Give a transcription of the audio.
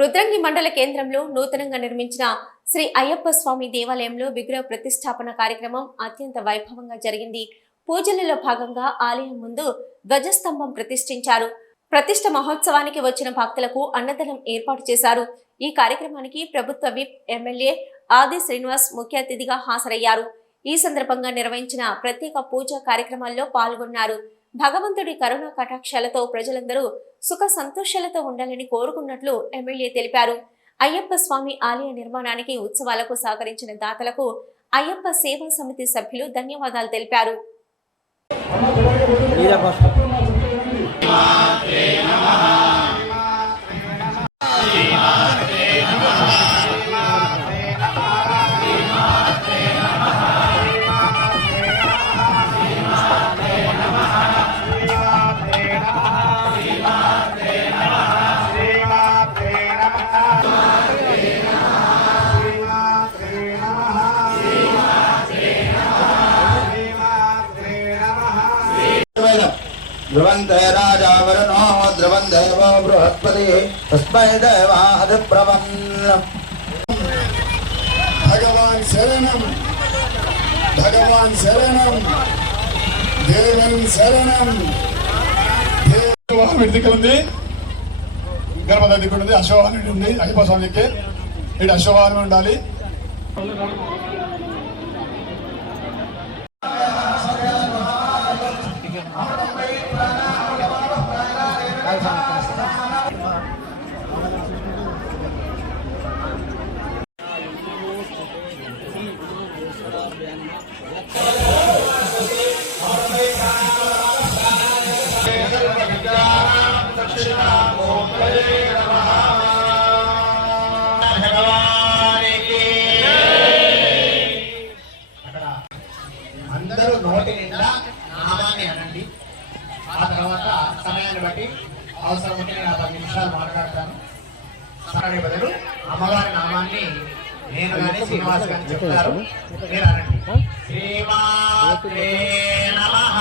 రుద్రంగి మండల కేంద్రంలో నూతనంగా నిర్మించిన శ్రీ అయ్యప్ప స్వామి దేవాలయంలో విగ్రహ ప్రతిష్టాపన కార్యక్రమం అత్యంత వైభవంగా జరిగింది. పూజలలో భాగంగా ఆలయం ముందు ధ్వజస్తంభం ప్రతిష్ఠించారు. ప్రతిష్ట మహోత్సవానికి వచ్చిన భక్తులకు అన్నదానం ఏర్పాటు చేశారు. ఈ కార్యక్రమానికి ప్రభుత్వ విప్ ఎమ్మెల్యే ఆది శ్రీనివాస్ ముఖ్య అతిథిగా హాజరయ్యారు. ఈ సందర్భంగా నిర్వహించిన ప్రత్యేక పూజా కార్యక్రమాల్లో పాల్గొన్నారు. భగవంతుడి కరుణా కటాక్షాలతో ప్రజలందరూ సుఖ సంతోషాలతో ఉండాలని కోరుకున్నట్లు ఎమ్మెల్యే తెలిపారు. అయ్యప్ప స్వామి ఆలయ నిర్మాణానికి ఉత్సవాలకు సహకరించిన దాతలకు అయ్యప్ప సేవా సమితి సభ్యులు ధన్యవాదాలు తెలిపారు. ध्रुवन्ते राजा वरुणो ध्रुवन् देवो बृहस्पतिः तस्मै देवादिप्रवन् భగవాన్ శరణం భగవాన్ శరణం దేవన్ శరణం అశోవాహనం ఎటు దిక్కు ఉంది గర్భద దిక్కు ఉంది అశోవాహనం ఇటు ఉంది అయ్యప్ప స్వామి దిక్కే ఇటు అశోవాహనం ఉండాలి అందరూ నోటి నిండా నామాన్ని అనండి. ఆ తర్వాత సమయాన్ని బట్టి అవసరం ఉంటే నేను పది నిమిషాలు మాట్లాడతాను. మాట్లాడే బదులు అమ్మవారి నామాన్ని నేను కానీ శ్రీనివాస్ గారిని చెప్తారు. మీరు అనండి. శ్రీమాత్రే నమః.